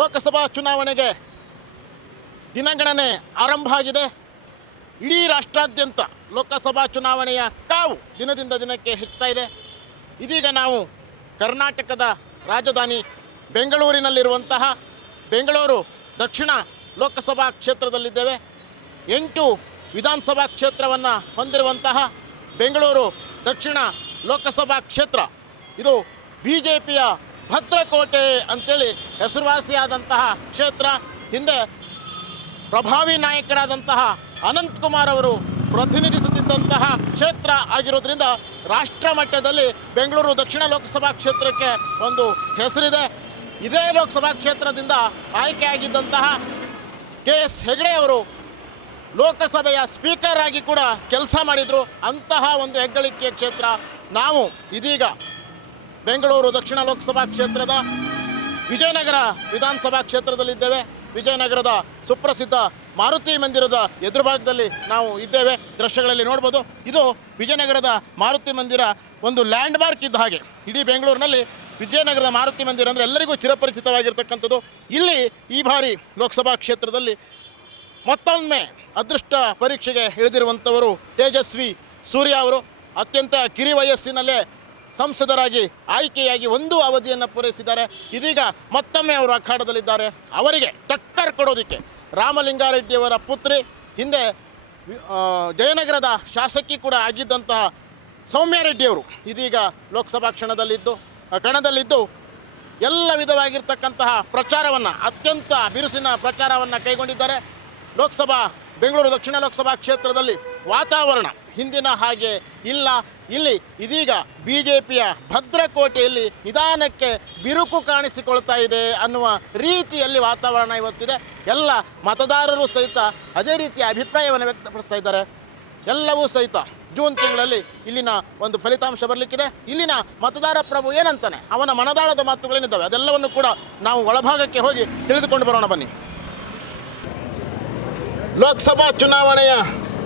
ಲೋಕಸಭಾ ಚುನಾವಣೆಗೆ ದಿನಗಣನೆ ಆರಂಭ ಆಗಿದೆ. ಇಡೀ ರಾಷ್ಟ್ರಾದ್ಯಂತ ಲೋಕಸಭಾ ಚುನಾವಣೆಯ ಕಾವು ದಿನದಿಂದ ದಿನಕ್ಕೆ ಹೆಚ್ಚುತ್ತಾ ಇದೆ. ಇದೀಗ ನಾವು ಕರ್ನಾಟಕದ ರಾಜಧಾನಿ ಬೆಂಗಳೂರಿನಲ್ಲಿರುವಂತಹ ಬೆಂಗಳೂರು ದಕ್ಷಿಣ ಲೋಕಸಭಾ ಕ್ಷೇತ್ರದಲ್ಲಿದ್ದೇವೆ. 8 ವಿಧಾನಸಭಾ ಕ್ಷೇತ್ರವನ್ನು ಹೊಂದಿರುವಂತಹ ಬೆಂಗಳೂರು ದಕ್ಷಿಣ ಲೋಕಸಭಾ ಕ್ಷೇತ್ರ ಇದು BJPಯ ಭದ್ರಕೋಟೆ ಅಂತೇಳಿ ಹೆಸರುವಾಸಿಯಾದಂತಹ ಕ್ಷೇತ್ರ. ಹಿಂದೆ ಪ್ರಭಾವಿ ನಾಯಕರಾದಂತಹ ಅನಂತಕುಮಾರ್ ಅವರು ಪ್ರತಿನಿಧಿಸುತ್ತಿದ್ದಂತಹ ಕ್ಷೇತ್ರ ಆಗಿರೋದ್ರಿಂದ ರಾಷ್ಟ್ರ ಮಟ್ಟದಲ್ಲಿ ಬೆಂಗಳೂರು ದಕ್ಷಿಣ ಲೋಕಸಭಾ ಕ್ಷೇತ್ರಕ್ಕೆ ಒಂದು ಹೆಸರಿದೆ. ಇದೇ ಲೋಕಸಭಾ ಕ್ಷೇತ್ರದಿಂದ ಆಯ್ಕೆಯಾಗಿದ್ದಂತಹ KS ಹೆಗಡೆ ಅವರು ಲೋಕಸಭೆಯ ಸ್ಪೀಕರ್ ಆಗಿ ಕೂಡ ಕೆಲಸ ಮಾಡಿದರು. ಅಂತಹ ಒಂದು ಹೆಗ್ಗಳಿಕೆಯ ಕ್ಷೇತ್ರ. ನಾವು ಇದೀಗ ಬೆಂಗಳೂರು ದಕ್ಷಿಣ ಲೋಕಸಭಾ ಕ್ಷೇತ್ರದ ವಿಜಯನಗರ ವಿಧಾನಸಭಾ ಕ್ಷೇತ್ರದಲ್ಲಿದ್ದೇವೆ. ವಿಜಯನಗರದ ಸುಪ್ರಸಿದ್ಧ ಮಾರುತಿ ಮಂದಿರದ ಎದುರು ಭಾಗದಲ್ಲಿ ನಾವು ಇದ್ದೇವೆ. ದೃಶ್ಯಗಳಲ್ಲಿ ನೋಡ್ಬೋದು. ಇದು ವಿಜಯನಗರದ ಮಾರುತಿ ಮಂದಿರ ಒಂದು ಲ್ಯಾಂಡ್ ಮಾರ್ಕ್ ಇದ್ದ ಹಾಗೆ. ಇಡೀ ಬೆಂಗಳೂರಿನಲ್ಲಿ ವಿಜಯನಗರದ ಮಾರುತಿ ಮಂದಿರ ಅಂದರೆ ಎಲ್ಲರಿಗೂ ಚಿರಪರಿಚಿತವಾಗಿರ್ತಕ್ಕಂಥದ್ದು. ಇಲ್ಲಿ ಈ ಬಾರಿ ಲೋಕಸಭಾ ಕ್ಷೇತ್ರದಲ್ಲಿ ಮತ್ತೊಮ್ಮೆ ಅದೃಷ್ಟ ಪರೀಕ್ಷೆಗೆ ಇಳಿದಿರುವಂಥವರು ತೇಜಸ್ವಿ ಸೂರ್ಯ ಅವರು. ಅತ್ಯಂತ ಕಿರಿ ವಯಸ್ಸಿನಲ್ಲೇ ಸಂಸದರಾಗಿ ಆಯ್ಕೆಯಾಗಿ ಒಂದು ಅವಧಿಯನ್ನು ಪೂರೈಸಿದ್ದಾರೆ. ಇದೀಗ ಮತ್ತೊಮ್ಮೆ ಅವರು ಅಖಾಡದಲ್ಲಿದ್ದಾರೆ. ಅವರಿಗೆ ಟಕ್ಕರ್ ಕೊಡೋದಕ್ಕೆ ರಾಮಲಿಂಗಾರೆಡ್ಡಿಯವರ ಪುತ್ರಿ, ಹಿಂದೆ ಜಯನಗರದ ಶಾಸಕಿ ಕೂಡ ಆಗಿದ್ದಂತಹ ಸೌಮ್ಯ ರೆಡ್ಡಿಯವರು ಇದೀಗ ಲೋಕಸಭಾ ಕಣದಲ್ಲಿದ್ದು ಎಲ್ಲ ವಿಧವಾಗಿರ್ತಕ್ಕಂತಹ ಪ್ರಚಾರವನ್ನು, ಅತ್ಯಂತ ಬಿರುಸಿನ ಪ್ರಚಾರವನ್ನು ಕೈಗೊಂಡಿದ್ದಾರೆ. ಬೆಂಗಳೂರು ದಕ್ಷಿಣ ಲೋಕಸಭಾ ಕ್ಷೇತ್ರದಲ್ಲಿ ವಾತಾವರಣ ಹಿಂದಿನ ಹಾಗೆ ಇಲ್ಲ. ಇಲ್ಲಿ ಇದೀಗ BJPಯ ಭದ್ರಕೋಟೆಯಲ್ಲಿ ನಿಧಾನಕ್ಕೆ ಬಿರುಕು ಕಾಣಿಸಿಕೊಳ್ತಾ ಇದೆ ಅನ್ನುವ ರೀತಿಯಲ್ಲಿ ವಾತಾವರಣ ಇವತ್ತಿದೆ. ಎಲ್ಲ ಮತದಾರರು ಸಹಿತ ಅದೇ ರೀತಿಯ ಅಭಿಪ್ರಾಯವನ್ನು ವ್ಯಕ್ತಪಡಿಸ್ತಾ ಇದ್ದಾರೆ. ಎಲ್ಲವೂ ಸಹಿತ ಜೂನ್ ತಿಂಗಳಲ್ಲಿ ಇಲ್ಲಿನ ಒಂದು ಫಲಿತಾಂಶ ಬರಲಿಕ್ಕಿದೆ. ಇಲ್ಲಿನ ಮತದಾರ ಪ್ರಭು ಏನಂತಾನೆ, ಅವನ ಮನದಾಳದ ಮಾತುಗಳೇನಿದ್ದಾವೆ ಅದೆಲ್ಲವನ್ನು ಕೂಡ ನಾವು ಒಳಭಾಗಕ್ಕೆ ಹೋಗಿ ತಿಳಿದುಕೊಂಡು ಬರೋಣ ಬನ್ನಿ. ಲೋಕಸಭಾ ಚುನಾವಣೆಯ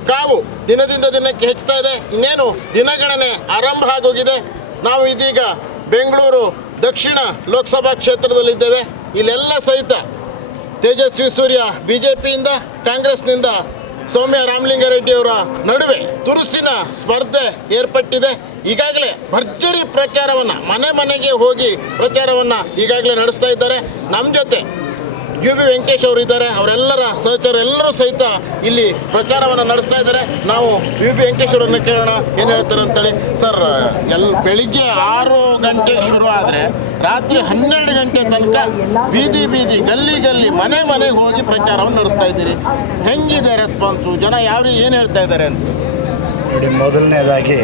ಕಾವು ದಿನದಿಂದ ದಿನಕ್ಕೆ ಹೆಚ್ಚುತ್ತಾ ಇದೆ. ಇನ್ನೇನು ದಿನಗಣನೆ ಆರಂಭ ಆಗೋಗಿದೆ. ನಾವು ಇದೀಗ ಬೆಂಗಳೂರು ದಕ್ಷಿಣ ಲೋಕಸಭಾ ಕ್ಷೇತ್ರದಲ್ಲಿದ್ದೇವೆ. ಇಲ್ಲೆಲ್ಲ ಸಹಿತ ತೇಜಸ್ವಿ ಸೂರ್ಯ BJPಯಿಂದ, ಕಾಂಗ್ರೆಸ್ನಿಂದ ಸೌಮ್ಯ ರಾಮಲಿಂಗಾರೆಡ್ಡಿಯವರ ನಡುವೆ ತುರುಸಿನ ಸ್ಪರ್ಧೆ ಏರ್ಪಟ್ಟಿದೆ. ಈಗಾಗಲೇ ಭರ್ಜರಿ ಪ್ರಚಾರವನ್ನು ಮನೆಗೆ ಹೋಗಿ ಪ್ರಚಾರವನ್ನು ಈಗಾಗಲೇ ನಡೆಸ್ತಾ ಇದ್ದಾರೆ. ನಮ್ಮ ಜೊತೆ UB ವೆಂಕಟೇಶ್ ಅವರು ಇದ್ದಾರೆ. ಅವರೆಲ್ಲರ ಸಹಚರ ಎಲ್ಲರೂ ಸಹಿತ ಇಲ್ಲಿ ಪ್ರಚಾರವನ್ನು ನಡೆಸ್ತಾ ಇದ್ದಾರೆ. ನಾವು UB ವೆಂಕಟೇಶ್ ಅವರನ್ನು ಕೇಳೋಣ ಏನು ಹೇಳ್ತಾರೆ ಅಂತೇಳಿ. ಸರ್, ಬೆಳಿಗ್ಗೆ 6 ಗಂಟೆಗೆ ಶುರು ಆದರೆ ರಾತ್ರಿ 12 ಗಂಟೆ ತನಕ ಬೀದಿ ಗಲ್ಲಿ ಮನೆಗೆ ಹೋಗಿ ಪ್ರಚಾರವನ್ನು ನಡೆಸ್ತಾ ಇದ್ದೀರಿ. ಹೆಂಗಿದೆ ರೆಸ್ಪಾನ್ಸು? ಜನ ಏನು ಹೇಳ್ತಾ ಇದ್ದಾರೆ ಅಂತ ನೋಡಿ. ಮೊದಲನೇದಾಗಿ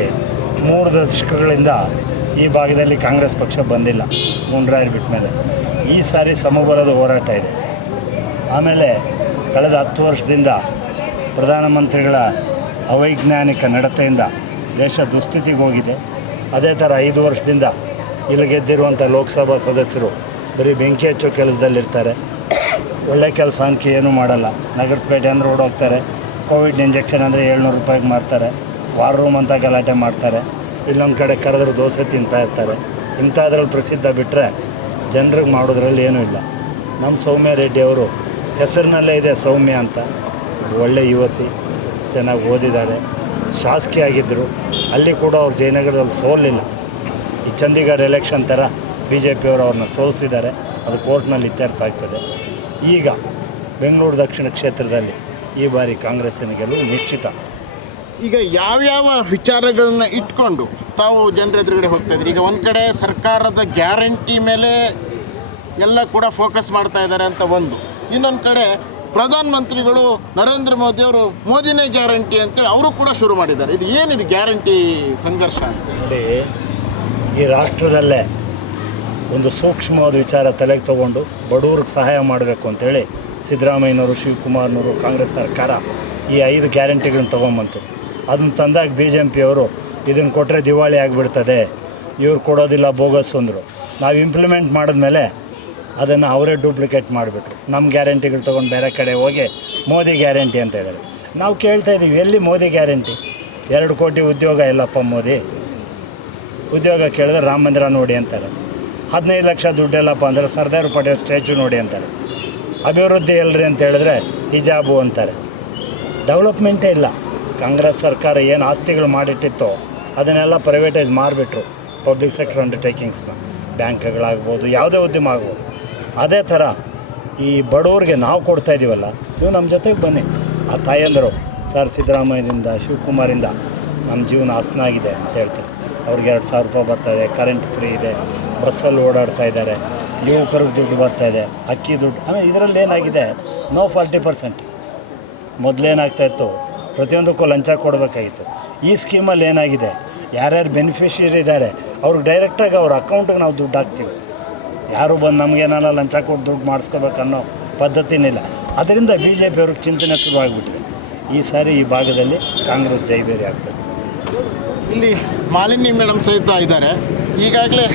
3 ದಶಕಗಳಿಂದ ಈ ಭಾಗದಲ್ಲಿ ಕಾಂಗ್ರೆಸ್ ಪಕ್ಷ ಬಂದಿಲ್ಲ. ಮುನ್ರಾಯರು ಬಿಟ್ಟ ಮೇಲೆ ಈ ಸಾರಿ ಸಮಬಲದ ಹೋರಾಟ ಇದೆ. ಆಮೇಲೆ ಕಳೆದ 10 ವರ್ಷದಿಂದ ಪ್ರಧಾನಮಂತ್ರಿಗಳ ಅವೈಜ್ಞಾನಿಕ ನಡತೆಯಿಂದ ದೇಶ ದುಸ್ಥಿತಿಗೆ ಹೋಗಿದೆ. ಅದೇ ಥರ 5 ವರ್ಷದಿಂದ ಇಲ್ಲಿ ಗೆದ್ದಿರುವಂಥ ಲೋಕಸಭಾ ಸದಸ್ಯರು ಬರೀ ಬೆಂಕಿ ಹಚ್ಚೋ ಕೆಲಸದಲ್ಲಿರ್ತಾರೆ. ಒಳ್ಳೆ ಕೆಲಸ ಅನ್ಕೆ ಏನೂ ಮಾಡಲ್ಲ. ನಗರಪೇಟೆ ಅಂದರೆ ಓಡೋಗ್ತಾರೆ. ಕೋವಿಡ್ ಇಂಜೆಕ್ಷನ್ ಅಂದರೆ 700 ರೂಪಾಯಿಗೆ ಮಾರ್ತಾರೆ. ವಾರ್ ರೂಮ್ ಅಂತ ಗಲಾಟೆ ಮಾಡ್ತಾರೆ. ಇಲ್ಲೊಂದು ಕಡೆ ಕರೆದ್ರೆ ದೋಸೆ ತಿಂತಾ ಇರ್ತಾರೆ. ಇಂಥದ್ರಲ್ಲಿ ಪ್ರಸಿದ್ಧ ಬಿಟ್ಟರೆ ಜನರಿಗೆ ಮಾಡೋದ್ರಲ್ಲಿ ಏನೂ ಇಲ್ಲ. ನಮ್ಮ ಸೌಮ್ಯ ರೆಡ್ಡಿ ಅವರು ಹೆಸರಿನಲ್ಲೇ ಇದೆ ಸೌಮ್ಯ ಅಂತ. ಒಳ್ಳೆ ಯುವತಿ, ಚೆನ್ನಾಗಿ ಓದಿದ್ದಾರೆ, ಶಾಸಕಿ ಆಗಿದ್ದರು. ಅಲ್ಲಿ ಕೂಡ ಅವ್ರು ಜಯನಗರದಲ್ಲಿ ಸೋಲಿಲ್ಲ. ಈ ಚಂಡೀಗಢ ಎಲೆಕ್ಷನ್ ಥರ BJPಯವರು ಅವ್ರನ್ನ ಸೋಲಿಸಿದ್ದಾರೆ. ಅದು ಕೋರ್ಟ್ನಲ್ಲಿ ಇತ್ಯರ್ಥ ಆಗ್ತದೆ. ಈಗ ಬೆಂಗಳೂರು ದಕ್ಷಿಣ ಕ್ಷೇತ್ರದಲ್ಲಿ ಈ ಬಾರಿ ಕಾಂಗ್ರೆಸ್ಸಿನ ಗೆಲುವು ನಿಶ್ಚಿತ. ಈಗ ಯಾವ್ಯಾವ ವಿಚಾರಗಳನ್ನ ಇಟ್ಕೊಂಡು ತಾವು ಜನರ ಎದುರುಗಡೆ ಹೋಗ್ತಾ ಇದ್ರಿ? ಈಗ ಒಂದು ಕಡೆ ಸರ್ಕಾರದ ಗ್ಯಾರಂಟಿ ಮೇಲೆ ಎಲ್ಲ ಕೂಡ ಫೋಕಸ್ ಮಾಡ್ತಾ ಇದ್ದಾರೆ ಅಂತ ಒಂದು. ಇನ್ನೊಂದು ಕಡೆ ಪ್ರಧಾನಮಂತ್ರಿಗಳು ನರೇಂದ್ರ ಮೋದಿಯವರು ಮೋದಿನೇ ಗ್ಯಾರಂಟಿ ಅಂತೇಳಿ ಅವರು ಕೂಡ ಶುರು ಮಾಡಿದ್ದಾರೆ. ಇದು ಏನಿದು ಗ್ಯಾರಂಟಿ ಸಂಘರ್ಷ ಅಂತ ನೋಡಿ. ಈ ರಾಷ್ಟ್ರದಲ್ಲೇ ಒಂದು ಸೂಕ್ಷ್ಮವಾದ ವಿಚಾರ ತಲೆಗೆ ತೊಗೊಂಡು ಬಡವ್ರಿಗೆ ಸಹಾಯ ಮಾಡಬೇಕು ಅಂತೇಳಿ ಸಿದ್ದರಾಮಯ್ಯನವರು, ಶಿವಕುಮಾರ್ನವರು, ಕಾಂಗ್ರೆಸ್ ಸರ್ಕಾರ ಈ 5 ಗ್ಯಾರಂಟಿಗಳನ್ನ ತೊಗೊಂಬಂತು. ಅದನ್ನು ತಂದಾಗ BJPಯವರು ಇದನ್ನು ಕೊಟ್ಟರೆ ದಿವಾಳಿ ಆಗಿಬಿಡ್ತದೆ, ಇವ್ರು ಕೊಡೋದಿಲ್ಲ, ಬೋಗಸ್ ಅಂದರು. ನಾವು ಇಂಪ್ಲಿಮೆಂಟ್ ಮಾಡಿದ್ಮೇಲೆ ಅದನ್ನು ಅವರೇ ಡೂಪ್ಲಿಕೇಟ್ ಮಾಡಿಬಿಟ್ರು. ನಮ್ಮ ಗ್ಯಾರಂಟಿಗಳು ತೊಗೊಂಡು ಬೇರೆ ಕಡೆ ಹೋಗಿ ಮೋದಿ ಗ್ಯಾರಂಟಿ ಅಂತ ಇದ್ದಾರೆ. ನಾವು ಕೇಳ್ತಾ ಇದ್ದೀವಿ, ಎಲ್ಲಿ ಮೋದಿ ಗ್ಯಾರಂಟಿ? 2 ಕೋಟಿ ಉದ್ಯೋಗ ಇಲ್ಲಪ್ಪ ಮೋದಿ. ಉದ್ಯೋಗ ಕೇಳಿದ್ರೆ ರಾಮ ಮಂದಿರ ನೋಡಿ ಅಂತಾರೆ. 15 ಲಕ್ಷ ದುಡ್ಡೆಲ್ಲಪ್ಪ ಅಂದರೆ ಸರ್ದಾರ್ ಪಟೇಲ್ ಸ್ಟ್ಯಾಚು ನೋಡಿ ಅಂತಾರೆ. ಅಭಿವೃದ್ಧಿ ಎಲ್ರಿ ಅಂತ ಹೇಳಿದ್ರೆ ಹಿಜಾಬು ಅಂತಾರೆ. ಡೆವಲಪ್ಮೆಂಟೇ ಇಲ್ಲ. ಕಾಂಗ್ರೆಸ್ ಸರ್ಕಾರ ಏನು ಆಸ್ತಿಗಳು ಮಾಡಿಟ್ಟಿತ್ತೋ ಅದನ್ನೆಲ್ಲ ಪ್ರೈವೇಟೈಸ್ ಮಾಡಿಬಿಟ್ರು. ಪಬ್ಲಿಕ್ ಸೆಕ್ಟರ್ ಅಂಡರ್ಟೇಕಿಂಗ್ಸ್ನ, ಬ್ಯಾಂಕ್ಗಳಾಗ್ಬೋದು, ಯಾವುದೇ ಉದ್ಯಮ ಆಗ್ಬೋದು. ಅದೇ ಥರ ಈ ಬಡವ್ರಿಗೆ ನಾವು ಕೊಡ್ತಾ ಇದ್ದೀವಲ್ಲ, ನೀವು ನಮ್ಮ ಜೊತೆಗೆ ಬನ್ನಿ. ಆ ತಾಯಂದರು ಸರ್ ಸಿದ್ದರಾಮಯ್ಯದಿಂದ, ಶಿವಕುಮಾರಿಂದ ನಮ್ಮ ಜೀವನ ಹಸನಾಗಿದೆ ಅಂತ ಹೇಳ್ತಾರೆ. ಅವ್ರಿಗೆ 2,000 ರೂಪಾಯಿ ಬರ್ತಾಯಿದೆ, ಕರೆಂಟ್ ಫ್ರೀ ಇದೆ, ಬಸ್ಸಲ್ಲಿ ಓಡಾಡ್ತಾ ಇದ್ದಾರೆ, ಯುವಕರಿಗೆ ದುಡ್ಡು ಬರ್ತಾಯಿದೆ, ಅಕ್ಕಿ ದುಡ್ಡು. ಆಮೇಲೆ ಇದರಲ್ಲಿ ಏನಾಗಿದೆ, ನೋ 40%. ಮೊದಲೇನಾಗ್ತಾಯಿತ್ತು, ಪ್ರತಿಯೊಂದಕ್ಕೂ ಲಂಚ ಕೊಡಬೇಕಾಗಿತ್ತು. ಈ ಸ್ಕೀಮಲ್ಲಿ ಏನಾಗಿದೆ, ಯಾರ್ಯಾರು ಬೆನಿಫಿಷಿಯರಿ ಇದ್ದಾರೆ ಅವ್ರಿಗೆ ಡೈರೆಕ್ಟಾಗಿ ಅವ್ರ ಅಕೌಂಟಿಗೆ ನಾವು ದುಡ್ಡು ಹಾಕ್ತೀವಿ. ಯಾರು ಬಂದು ನಮಗೇನಾರ ಲಂಚ ಕೊಟ್ಟು ದುಡ್ಡು ಮಾಡಿಸ್ಕೋಬೇಕನ್ನೋ ಪದ್ಧತಿನಿಲ್ಲ. ಅದರಿಂದ BJP ಅವ್ರಿಗೆ ಚಿಂತನೆ ಶುರುವಾಗ್ಬಿಟ್ಟಿದೆ. ಈ ಸಾರಿ ಈ ಭಾಗದಲ್ಲಿ ಕಾಂಗ್ರೆಸ್ ಜೈಬೇರಿ ಆಗ್ತದೆ. ಇಲ್ಲಿ ಮಾಲಿನಿ ಮೇಡಮ್ ಸಹಿತ ಇದ್ದಾರೆ. ಈಗಾಗಲೇ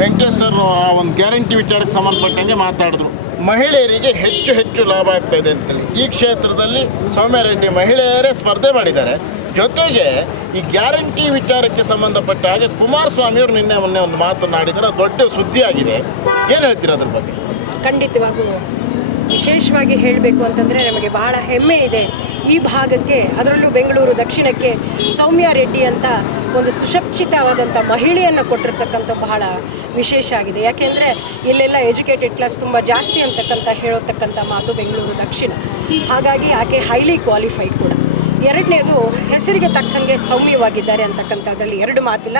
ವೆಂಕಟೇಶ್ ಸರ್ ಆ ಒಂದು ಗ್ಯಾರಂಟಿ ವಿಚಾರಕ್ಕೆ ಸಂಬಂಧಪಟ್ಟಂಗೆ ಮಾತಾಡಿದ್ರು. ಮಹಿಳೆಯರಿಗೆ ಹೆಚ್ಚು ಹೆಚ್ಚು ಲಾಭ ಆಗ್ತಾ ಇದೆ ಅಂತೇಳಿ ಈ ಕ್ಷೇತ್ರದಲ್ಲಿ ಸೌಮ್ಯ ರೆಡ್ಡಿ ಮಹಿಳೆಯರೇ ಸ್ಪರ್ಧೆ ಮಾಡಿದ್ದಾರೆ. ಜೊತೆಗೆ ಈ ಗ್ಯಾರಂಟಿ ವಿಚಾರಕ್ಕೆ ಸಂಬಂಧಪಟ್ಟ ಹಾಗೆ ಕುಮಾರಸ್ವಾಮಿಯವರು ನಿನ್ನೆ ಮೊನ್ನೆ ಒಂದು ಮಾತನಾಡಿದರೆ ದೊಡ್ಡ ಸುದ್ದಿಯಾಗಿದೆ. ಏನು ಹೇಳ್ತೀರ ಅದ್ರ ಬಗ್ಗೆ? ಖಂಡಿತವಾಗೂ ವಿಶೇಷವಾಗಿ ಹೇಳಬೇಕು ಅಂತಂದರೆ ನಮಗೆ ಬಹಳ ಹೆಮ್ಮೆ ಇದೆ ಈ ಭಾಗಕ್ಕೆ, ಅದರಲ್ಲೂ ಬೆಂಗಳೂರು ದಕ್ಷಿಣಕ್ಕೆ ಸೌಮ್ಯ ರೆಡ್ಡಿ ಅಂತ ಒಂದು ಸುಶಿಕ್ಷಿತವಾದಂಥ ಮಹಿಳೆಯನ್ನು ಕೊಟ್ಟಿರ್ತಕ್ಕಂಥ ಬಹಳ ವಿಶೇಷ ಆಗಿದೆ. ಯಾಕೆಂದರೆ ಇಲ್ಲೆಲ್ಲ ಎಜುಕೇಟೆಡ್ ಕ್ಲಾಸ್ ತುಂಬ ಜಾಸ್ತಿ ಅಂತಕ್ಕಂಥ ಹೇಳತಕ್ಕಂಥ ಮಾತು ಬೆಂಗಳೂರು ದಕ್ಷಿಣ. ಹಾಗಾಗಿ ಆಕೆ ಹೈಲಿ ಕ್ವಾಲಿಫೈಡ್ ಕೂಡ. ಎರಡನೇದು, ಹೆಸರಿಗೆ ತಕ್ಕಂಗೆ ಸೌಮ್ಯವಾಗಿದ್ದಾರೆ ಅಂತಕ್ಕಂಥದ್ರಲ್ಲಿ ಎರಡು ಮಾತಿಲ್ಲ.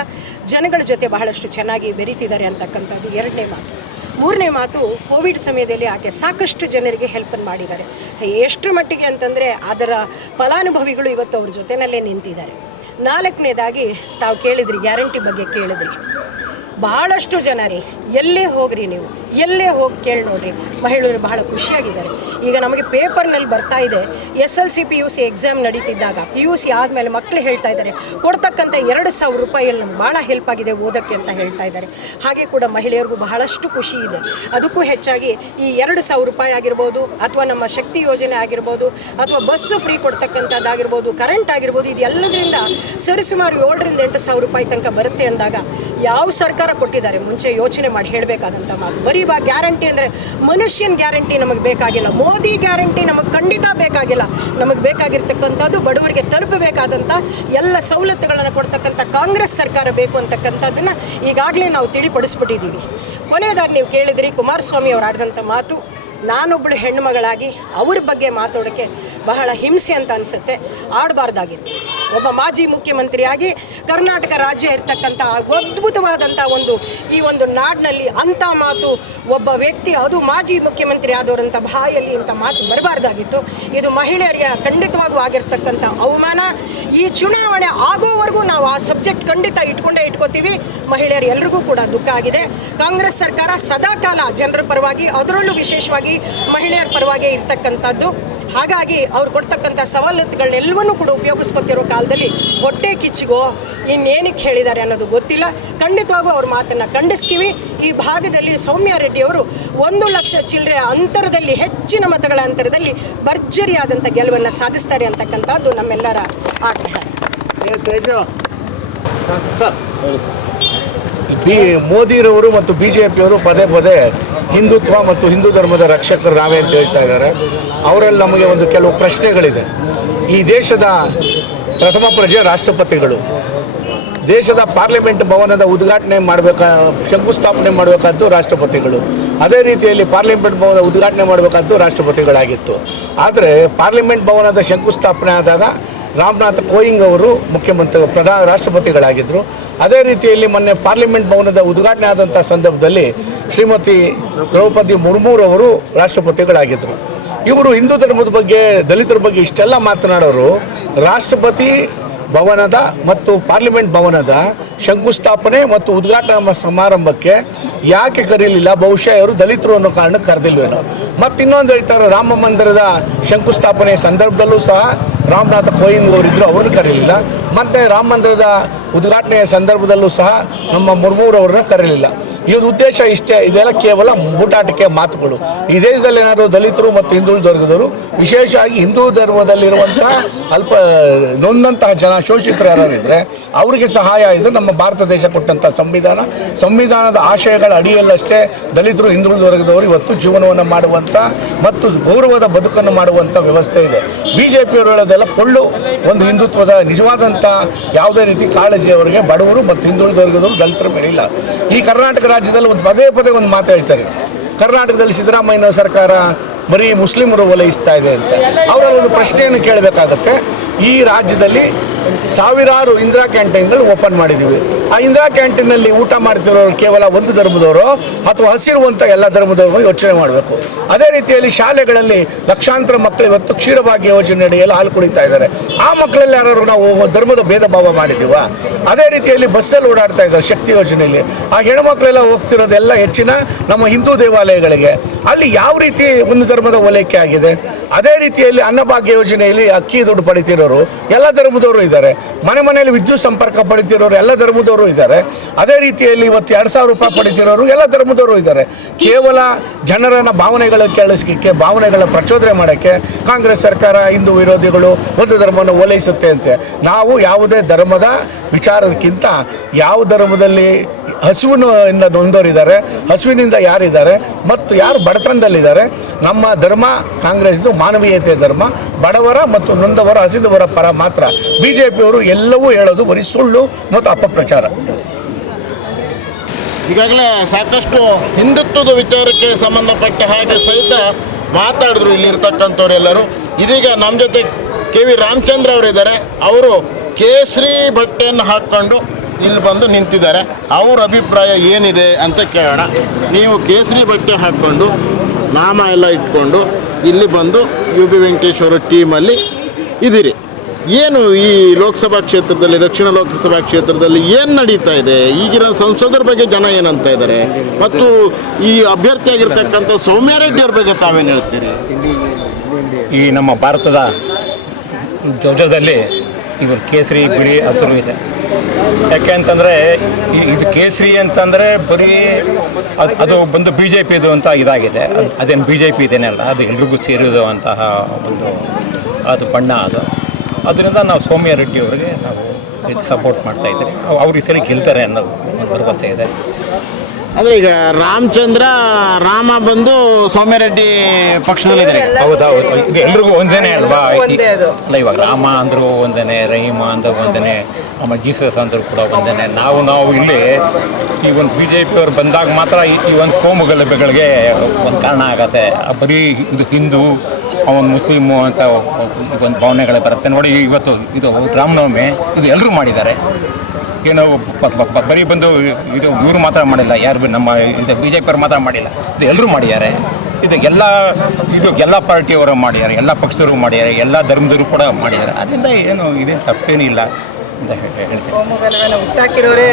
ಜನಗಳ ಜೊತೆ ಬಹಳಷ್ಟು ಚೆನ್ನಾಗಿ ಬೆರೀತಿದ್ದಾರೆ ಅಂತಕ್ಕಂಥದ್ದು ಎರಡನೇ ಮಾತು. ಮೂರನೇ ಮಾತು, ಕೋವಿಡ್ ಸಮಯದಲ್ಲಿ ಆಕೆ ಸಾಕಷ್ಟು ಜನರಿಗೆ ಹೆಲ್ಪನ್ನು ಮಾಡಿದ್ದಾರೆ. ಎಷ್ಟರ ಮಟ್ಟಿಗೆ ಅಂತಂದರೆ ಅದರ ಫಲಾನುಭವಿಗಳು ಇವತ್ತು ಅವ್ರ ಜೊತೆಯಲ್ಲೇ ನಿಂತಿದ್ದಾರೆ. ನಾಲ್ಕನೇದಾಗಿ ತಾವು ಕೇಳಿದ್ರಿ, ಗ್ಯಾರಂಟಿ ಬಗ್ಗೆ ಕೇಳಿದ್ರಿ. ಬಹಳಷ್ಟು ಜನ ರೀ, ಎಲ್ಲೇ ಹೋಗ್ರಿ ನೀವು, ಎಲ್ಲೇ ಹೋಗಿ ಕೇಳಿ ನೋಡ್ರಿ, ಮಹಿಳೆಯರು ಬಹಳ ಖುಷಿಯಾಗಿದ್ದಾರೆ. ಈಗ ನಮಗೆ ಪೇಪರ್ನಲ್ಲಿ ಬರ್ತಾ ಇದೆ, SLC PUC ಎಕ್ಸಾಮ್ ನಡೀತಿದ್ದಾಗ PUC ಆದಮೇಲೆ ಮಕ್ಕಳು ಹೇಳ್ತಾ ಇದ್ದಾರೆ ಕೊಡ್ತಕ್ಕಂಥ 2,000 ರೂಪಾಯಲ್ಲಿ ನಮ್ಗೆ ಭಾಳ ಹೆಲ್ಪ್ ಆಗಿದೆ ಓದೋಕ್ಕೆ ಅಂತ ಹೇಳ್ತಾ ಇದ್ದಾರೆ. ಹಾಗೆ ಕೂಡ ಮಹಿಳೆಯರಿಗೂ ಬಹಳಷ್ಟು ಖುಷಿ ಇದೆ. ಅದಕ್ಕೂ ಹೆಚ್ಚಾಗಿ ಈ 2,000 ರೂಪಾಯಿ ಆಗಿರ್ಬೋದು, ಅಥವಾ ನಮ್ಮ ಶಕ್ತಿ ಯೋಜನೆ ಆಗಿರ್ಬೋದು, ಅಥವಾ ಬಸ್ಸು ಫ್ರೀ ಕೊಡ್ತಕ್ಕಂಥದ್ದಾಗಿರ್ಬೋದು, ಕರೆಂಟ್ ಆಗಿರ್ಬೋದು, ಇದೆಲ್ಲದರಿಂದ ಸರಿಸುಮಾರು 7,000ರಿಂದ 8,000 ರೂಪಾಯಿ ತನಕ ಬರುತ್ತೆ ಅಂದಾಗ ಯಾವ ಸರ್ಕಾರ ಕೊಟ್ಟಿದ್ದಾರೆ ಮುಂಚೆ ಯೋಚನೆ ಮಾಡಿ ಹೇಳಬೇಕಾದಂಥ ಮಾತು. ಬರೀ ಗ್ಯಾರಂಟಿ ಅಂದರೆ ಮನುಷ್ಯನ ಗ್ಯಾರಂಟಿ ನಮಗೆ ಬೇಕಾಗಿಲ್ಲ, ಮೋದಿ ಗ್ಯಾರಂಟಿ ನಮಗೆ ಖಂಡಿತ ಬೇಕಾಗಿಲ್ಲ. ನಮಗೆ ಬೇಕಾಗಿರ್ತಕ್ಕಂಥದ್ದು ಬಡವರಿಗೆ ತಲುಪಬೇಕಾದಂಥ ಎಲ್ಲ ಸವಲತ್ತುಗಳನ್ನು ಕೊಡ್ತಕ್ಕಂಥ ಕಾಂಗ್ರೆಸ್ ಸರ್ಕಾರ ಬೇಕು ಅಂತಕ್ಕಂಥದ್ದನ್ನು ಈಗಾಗಲೇ ನಾವು ತಿಳಿಪಡಿಸ್ಬಿಟ್ಟಿದ್ದೀವಿ. ಕೊನೆಯದಾಗಿ ನೀವು ಕೇಳಿದ್ರಿ ಕುಮಾರಸ್ವಾಮಿ ಅವರು ಆಡಿದಂಥ ಮಾತು, ನಾನೊಬ್ಬಳು ಹೆಣ್ಣುಮಗಳಾಗಿ ಅವ್ರ ಬಗ್ಗೆ ಮಾತಾಡೋಕ್ಕೆ ಬಹಳ ಹಿಂಸೆ ಅಂತ ಅನಿಸುತ್ತೆ. ಆಡಬಾರ್ದಾಗಿತ್ತು. ಒಬ್ಬ ಮಾಜಿ ಮುಖ್ಯಮಂತ್ರಿಯಾಗಿ ಕರ್ನಾಟಕ ರಾಜ್ಯ ಇರ್ತಕ್ಕಂಥ ಅದ್ಭುತವಾದಂಥ ಈ ಒಂದು ನಾಡಿನಲ್ಲಿ ಅಂಥ ಮಾತು ಒಬ್ಬ ವ್ಯಕ್ತಿ, ಅದು ಮಾಜಿ ಮುಖ್ಯಮಂತ್ರಿ ಆದವರಂಥ ಬಾಯಲ್ಲಿ ಇಂಥ ಮಾತು ಬರಬಾರ್ದಾಗಿತ್ತು. ಇದು ಮಹಿಳೆಯರಿಗೆ ಖಂಡಿತವಾಗೂ ಆಗಿರ್ತಕ್ಕಂಥ ಅವಮಾನ. ಈ ಚುನಾವಣೆ ಆಗೋವರೆಗೂ ನಾವು ಆ ಸಬ್ಜೆಕ್ಟ್ ಖಂಡಿತ ಇಟ್ಕೋತೀವಿ. ಮಹಿಳೆಯರು ಎಲ್ರಿಗೂ ಕೂಡ ದುಃಖ ಆಗಿದೆ. ಕಾಂಗ್ರೆಸ್ ಸರ್ಕಾರ ಸದಾಕಾಲ ಜನರ ಪರವಾಗಿ, ಅದರಲ್ಲೂ ವಿಶೇಷವಾಗಿ ಮಹಿಳೆಯರ ಪರವಾಗಿ ಇರ್ತಕ್ಕಂಥದ್ದು. ಹಾಗಾಗಿ ಅವ್ರು ಕೊಡ್ತಕ್ಕಂಥ ಸವಲತ್ತುಗಳನ್ನೆಲ್ಲವನ್ನೂ ಕೂಡ ಉಪಯೋಗಿಸ್ಕೊತಿರೋ ಕಾಲದಲ್ಲಿ ಹೊಟ್ಟೆ ಕಿಚ್ಚಿಗೋ ಇನ್ನೇನಕ್ಕೆ ಹೇಳಿದ್ದಾರೆ ಅನ್ನೋದು ಗೊತ್ತಿಲ್ಲ. ಖಂಡಿತವಾಗೂ ಅವ್ರ ಮಾತನ್ನು ಖಂಡಿಸ್ತೀವಿ. ಈ ಭಾಗದಲ್ಲಿ ಸೌಮ್ಯ ರೆಡ್ಡಿಯವರು 1 ಲಕ್ಷ ಚಿಲ್ಲರೆ ಅಂತರದಲ್ಲಿ, ಹೆಚ್ಚಿನ ಮತಗಳ ಅಂತರದಲ್ಲಿ ಭರ್ಜರಿಯಾದಂಥ ಗೆಲುವನ್ನು ಸಾಧಿಸ್ತಾರೆ ಅಂತಕ್ಕಂಥದ್ದು ನಮ್ಮೆಲ್ಲರ ಆಗ್ರಹ. ಮೋದಿರವರು ಮತ್ತು BJPಯವರು ಪದೇ ಪದೇ ಹಿಂದುತ್ವ ಮತ್ತು ಹಿಂದೂ ಧರ್ಮದ ರಕ್ಷಕರು ನಾವೇ ಅಂತ ಹೇಳ್ತಾ ಇದ್ದಾರೆ. ಅವರಲ್ಲಿ ನಮಗೆ ಒಂದು ಕೆಲವು ಪ್ರಶ್ನೆಗಳಿದೆ. ಈ ದೇಶದ ಪ್ರಥಮ ಪ್ರಜೆ ರಾಷ್ಟ್ರಪತಿಗಳು. ದೇಶದ ಪಾರ್ಲಿಮೆಂಟ್ ಭವನದ ಉದ್ಘಾಟನೆ ಶಂಕುಸ್ಥಾಪನೆ ಮಾಡಬೇಕಾದ್ದು ರಾಷ್ಟ್ರಪತಿಗಳು. ಅದೇ ರೀತಿಯಲ್ಲಿ ಪಾರ್ಲಿಮೆಂಟ್ ಭವನದ ಉದ್ಘಾಟನೆ ಮಾಡಬೇಕಾದ್ದು ರಾಷ್ಟ್ರಪತಿಗಳಾಗಿತ್ತು. ಆದರೆ ಪಾರ್ಲಿಮೆಂಟ್ ಭವನದ ಶಂಕುಸ್ಥಾಪನೆ ಆದಾಗ ರಾಮನಾಥ್ ಕೋವಿಂದ್ ಅವರು ರಾಷ್ಟ್ರಪತಿಗಳಾಗಿದ್ದರು. ಅದೇ ರೀತಿಯಲ್ಲಿ ಮೊನ್ನೆ ಪಾರ್ಲಿಮೆಂಟ್ ಭವನದ ಉದ್ಘಾಟನೆ ಆದಂಥ ಸಂದರ್ಭದಲ್ಲಿ ಶ್ರೀಮತಿ ದ್ರೌಪದಿ ಮುರ್ಮುರವರು ರಾಷ್ಟ್ರಪತಿಗಳಾಗಿದ್ದರು. ಇವರು ಹಿಂದೂ ಧರ್ಮದ ಬಗ್ಗೆ, ದಲಿತರ ಬಗ್ಗೆ ಇಷ್ಟೆಲ್ಲ ಮಾತನಾಡೋರು ರಾಷ್ಟ್ರಪತಿ ಭವನದ ಮತ್ತು ಪಾರ್ಲಿಮೆಂಟ್ ಭವನದ ಶಂಕುಸ್ಥಾಪನೆ ಮತ್ತು ಉದ್ಘಾಟನಾ ಸಮಾರಂಭಕ್ಕೆ ಯಾಕೆ ಕರೀಲಿಲ್ಲ? ಬಹುಶಃ ಅವರು ದಲಿತರು ಅನ್ನೋ ಕಾರಣಕ್ಕೆ ಕರೆದಿಲ್ವೇನೋ. ಮತ್ತು ಇನ್ನೊಂದು ಹೇಳ್ತಾರೆ, ರಾಮ ಮಂದಿರದ ಶಂಕುಸ್ಥಾಪನೆ ಸಂದರ್ಭದಲ್ಲೂ ಸಹ ರಾಮನಾಥ್ ಕೋವಿಂದ್ ಅವರಿದ್ದರು, ಅವ್ರನ್ನ ಕರೀಲಿಲ್ಲ. ಮತ್ತು ರಾಮ ಮಂದಿರದ ಉದ್ಘಾಟನೆಯ ಸಂದರ್ಭದಲ್ಲೂ ಸಹ ನಮ್ಮ ಮುರ್ಮುರವ್ರನ್ನ ಕರೀಲಿಲ್ಲ. ಇವ್ರ ಉದ್ದೇಶ ಇಷ್ಟೇ. ಇದೆಲ್ಲ ಕೇವಲ ಬೂಟಾಟಿಕೆ ಮಾತುಗಳು. ಈ ದೇಶದಲ್ಲಿ ಏನಾದರೂ ದಲಿತರು ಮತ್ತು ಹಿಂದುಳಿದ ವರ್ಗದವರು, ವಿಶೇಷವಾಗಿ ಹಿಂದೂ ಧರ್ಮದಲ್ಲಿರುವಂತಹ ಅಲ್ಪ ನೊಂದಂತಹ ಜನ, ಶೋಷಿತರು ಯಾರಿದ್ರೆ ಅವರಿಗೆ ಸಹಾಯ ಇದು ನಮ್ಮ ಭಾರತ ದೇಶ ಕೊಟ್ಟಂಥ ಸಂವಿಧಾನದ ಆಶಯಗಳ ಅಡಿಯಲ್ಲಷ್ಟೇ ದಲಿತರು, ಹಿಂದುಳಿದ ವರ್ಗದವರು ಇವತ್ತು ಜೀವನವನ್ನು ಮಾಡುವಂಥ ಮತ್ತು ಗೌರವದ ಬದುಕನ್ನು ಮಾಡುವಂಥ ವ್ಯವಸ್ಥೆ ಇದೆ. BJಪಿಯವರು ಹೇಳೋದೆಲ್ಲ ಪೊಳ್ಳು. ಒಂದು ಹಿಂದುತ್ವದ ನಿಜವಾದಂಥ ಯಾವುದೇ ರೀತಿ ಕಾಳಜಿ ಅವರಿಗೆ ಬಡವರು ಮತ್ತು ಹಿಂದುಳಿದ ವರ್ಗದವರು ದಲಿತರ ಮೇಲೆ ಇಲ್ಲ. ಈ ಕರ್ನಾಟಕ ರಾಜ್ಯದಲ್ಲಿ ಒಂದು ಪದೇ ಒಂದು ಮಾತು ಹೇಳ್ತಾರೆ, ಕರ್ನಾಟಕದಲ್ಲಿ ಸಿದ್ದರಾಮಯ್ಯ ಸರ್ಕಾರ ಬರೀ ಮುಸ್ಲಿಮರು ಓಲೈಸ್ತಾ ಇದೆ ಅಂತ. ಅವರಲ್ಲಿ ಒಂದು ಪ್ರಶ್ನೆಯನ್ನು ಕೇಳಬೇಕಾಗತ್ತೆ. ಈ ರಾಜ್ಯದಲ್ಲಿ ಸಾವಿರಾರು ಇಂದಿರಾ ಕ್ಯಾಂಟೀನ್ಗಳು ಓಪನ್ ಮಾಡಿದ್ದೀವಿ. ಆ ಇಂದಿರಾ ಕ್ಯಾಂಟೀನಲ್ಲಿ ಊಟ ಮಾಡ್ತಿರೋರು ಕೇವಲ ಒಂದು ಧರ್ಮದವರು ಅಥವಾ ಹಸಿರುವಂಥ ಎಲ್ಲ ಧರ್ಮದವರು ಯೋಚನೆ ಮಾಡಬೇಕು. ಅದೇ ರೀತಿಯಲ್ಲಿ ಶಾಲೆಗಳಲ್ಲಿ ಲಕ್ಷಾಂತರ ಮಕ್ಕಳು ಇವತ್ತು ಕ್ಷೀರಭಾಗ್ಯ ಯೋಜನೆ ಅಡಿಯಲ್ಲಿ ಹಾಲು ಕುಡಿತಾ ಇದ್ದಾರೆ. ಆ ಮಕ್ಕಳಲ್ಲಿ ಯಾರು ನಾವು ಧರ್ಮದ ಭೇದ ಭಾವ ಮಾಡಿದ್ದೀವ? ಅದೇ ರೀತಿಯಲ್ಲಿ ಬಸ್ಸಲ್ಲಿ ಓಡಾಡ್ತಾ ಇದ್ದಾರೆ ಶಕ್ತಿ ಯೋಜನೆಯಲ್ಲಿ. ಆ ಹೆಣ್ಮಕ್ಳೆಲ್ಲ ಹೋಗ್ತಿರೋದೆಲ್ಲ ಹೆಚ್ಚಿನ ನಮ್ಮ ಹಿಂದೂ ದೇವಾಲಯಗಳಿಗೆ. ಅಲ್ಲಿ ಯಾವ ರೀತಿ ಒಂದು ಧರ್ಮದ ಓಲೈಕೆ ಆಗಿದೆ? ಅದೇ ರೀತಿಯಲ್ಲಿ ಅನ್ನಭಾಗ್ಯ ಯೋಜನೆಯಲ್ಲಿ ಅಕ್ಕಿ ದುಡ್ಡು ಪಡಿತಿರೋರು ಎಲ್ಲ ಧರ್ಮದವರು ಇದ್ದಾರೆ. ಮನೆಯಲ್ಲಿ ವಿದ್ಯುತ್ ಸಂಪರ್ಕ ಪಡಿತಿರೋರು ಎಲ್ಲ ಧರ್ಮದವರು ಇದ್ದಾರೆ. ಅದೇ ರೀತಿಯಲ್ಲಿ ಇವತ್ತು 2,000 ರೂಪಾಯಿ ಪಡಿತಿರೋರು ಎಲ್ಲ ಧರ್ಮದವರು ಇದ್ದಾರೆ. ಕೇವಲ ಜನರನ್ನ ಭಾವನೆಗಳ ಕೇಳಿಸ್ಲಿಕ್ಕೆ, ಭಾವನೆಗಳ ಪ್ರಚೋದನೆ ಮಾಡೋಕ್ಕೆ ಕಾಂಗ್ರೆಸ್ ಸರ್ಕಾರ ಹಿಂದೂ ವಿರೋಧಿಗಳು ಒಂದು ಧರ್ಮವನ್ನು ಓಲೈಸುತ್ತೆ ಅಂತೆ. ನಾವು ಯಾವುದೇ ಧರ್ಮದ ವಿಚಾರಕ್ಕಿಂತ ಯಾವ ಧರ್ಮದಲ್ಲಿ ಹಸುವಿನಿಂದ ನೊಂದೋರಿದ್ದಾರೆ, ಹಸುವಿನಿಂದ ಯಾರಿದ್ದಾರೆ ಮತ್ತು ಯಾರು ಬಡತನದಲ್ಲಿದ್ದಾರೆ, ನಮ್ಮ ಧರ್ಮ ಕಾಂಗ್ರೆಸ್ದು ಮಾನವೀಯತೆ ಧರ್ಮ, ಬಡವರ ಮತ್ತು ನೊಂದವರ ಹಸಿದವರ ಪರ ಮಾತ್ರ. BJಪಿಯವರು ಎಲ್ಲವೂ ಹೇಳೋದು ಬರೀ ಸುಳ್ಳು ಮತ್ತು ಅಪಪ್ರಚಾರ. ಈಗಾಗಲೇ ಸಾಕಷ್ಟು ಹಿಂದುತ್ವದ ವಿಚಾರಕ್ಕೆ ಸಂಬಂಧಪಟ್ಟ ಹಾಗೆ ಸಹಿತ ಮಾತಾಡಿದ್ರು ಇಲ್ಲಿರ್ತಕ್ಕಂಥವ್ರೆಲ್ಲರೂ. ಇದೀಗ ನಮ್ಮ ಜೊತೆ KV ರಾಮಚಂದ್ರ ಅವರಿದ್ದಾರೆ. ಅವರು ಕೇಸರಿ ಬಟ್ಟೆಯನ್ನು ಹಾಕ್ಕೊಂಡು ಇಲ್ಲಿ ಬಂದು ನಿಂತಿದ್ದಾರೆ. ಅವ್ರ ಅಭಿಪ್ರಾಯ ಏನಿದೆ ಅಂತ ಕೇಳೋಣ. ನೀವು ಕೇಸರಿ ಬಟ್ಟೆ ಹಾಕ್ಕೊಂಡು ನಾಮ ಎಲ್ಲ ಇಟ್ಕೊಂಡು ಇಲ್ಲಿ ಬಂದು UB ವೆಂಕಟೇಶ್ವರ ಟೀಮಲ್ಲಿ ಇದ್ದೀರಿ. ಏನು ಈ ಲೋಕಸಭಾ ಕ್ಷೇತ್ರದಲ್ಲಿ, ದಕ್ಷಿಣ ಲೋಕಸಭಾ ಕ್ಷೇತ್ರದಲ್ಲಿ ಏನು ನಡೀತಾ ಇದೆ? ಈಗಿನ ಸಂಸದರ ಬಗ್ಗೆ ಜನ ಏನಂತ ಇದ್ದಾರೆ ಮತ್ತು ಈ ಅಭ್ಯರ್ಥಿಯಾಗಿರ್ತಕ್ಕಂಥ ಸೌಮ್ಯ ರೆಡ್ಡಿ ಅವ್ರ ಬಗ್ಗೆ ತಾವೇನು ಹೇಳ್ತೀರಿ? ಈ ನಮ್ಮ ಭಾರತದ ಧ್ವಜದಲ್ಲಿ ಇವರು ಕೇಸರಿ, ಬಿಳಿ, ಹಸಿರು ಇದೆ. ಯಾಕೆ ಅಂತಂದರೆ ಇದು ಕೇಸರಿ ಅಂತಂದರೆ ಬರೀ ಅದು ಬಂದು BJಪಿದು ಅಂತ ಇದಾಗಿದೆ. ಅದೇನು BJP ಇದೇನಲ್ಲ, ಅದು ಎಲ್ರಿಗೂ ಸೇರಿದು ಅಂತಹ ಒಂದು ಅದು ಬಣ್ಣ ಅದು. ಅದರಿಂದ ನಾವು ಸೌಮ್ಯ ರೆಡ್ಡಿ ಅವರಿಗೆ ನಾವು ಇದು ಸಪೋರ್ಟ್ ಮಾಡ್ತಾ ಇದ್ದೀವಿ. ಅವ್ರು ಈ ಸಲ ಗೆಲ್ತಾರೆ ಅನ್ನೋದು ಒಂದು ಭರವಸೆ ಇದೆ. ಅಂದರೆ ಈಗ ರಾಮ ಬಂದು ಸೌಮ್ಯ ರೆಡ್ಡಿ ಪಕ್ಷದಲ್ಲಿದ್ದಾರೆ. ಹೌದೌದು, ಇದು ಎಲ್ರಿಗೂ ಒಂದೇನೆ ಅಲ್ವಾ? ಅಲ್ಲ, ಇವಾಗ ರಾಮ ಅಂದರು ಒಂದೇನೆ, ರಹೀಮ ಅಂದರು ಒಂದೇನೆ, ಆಮೇಲೆ ಜೀಸಸ್ ಅಂದರು ಕೂಡ ಒಂದೇನೆ. ನಾವು ಇಲ್ಲಿ ಈ ಒಂದು BJಪಿಯವ್ರು ಬಂದಾಗ ಮಾತ್ರ ಈ ಒಂದು ಕೋಮು ಗಲಭೆಗಳಿಗೆ ಒಂದು ಕಾರಣ ಆಗತ್ತೆ. ಬರೀ ಇದು ಹಿಂದೂ, ಅವನು ಮುಸ್ಲಿಮು ಅಂತ ಒಂದು ಭಾವನೆಗಳು ಬರುತ್ತೆ. ನೋಡಿ, ಇವತ್ತು ಇದು ರಾಮನವಮಿ, ಇದು ಎಲ್ಲರೂ ಮಾಡಿದ್ದಾರೆ. ಏನು ಬರೀ ಬಂದು ಇದು ಇವರು ಮಾತ್ರ ಮಾಡಿಲ್ಲ, ಯಾರು ನಮ್ಮ ಇದು BJಪಿಯವ್ರು ಮಾತ್ರ ಮಾಡಿಲ್ಲ, ಇದು ಎಲ್ಲರೂ ಮಾಡಿದ್ದಾರೆ. ಇದು ಎಲ್ಲ ಪಾರ್ಟಿಯವರು ಮಾಡಿದ್ದಾರೆ, ಎಲ್ಲ ಪಕ್ಷದವರು ಮಾಡಿದ್ದಾರೆ, ಎಲ್ಲ ಧರ್ಮದವರು ಕೂಡ ಮಾಡಿದ್ದಾರೆ. ಅದರಿಂದ ಏನು ಇದೇನು ತಪ್ಪೇನಿಲ್ಲ ಅಂತ ಹೇಳ್ತೀನಿ.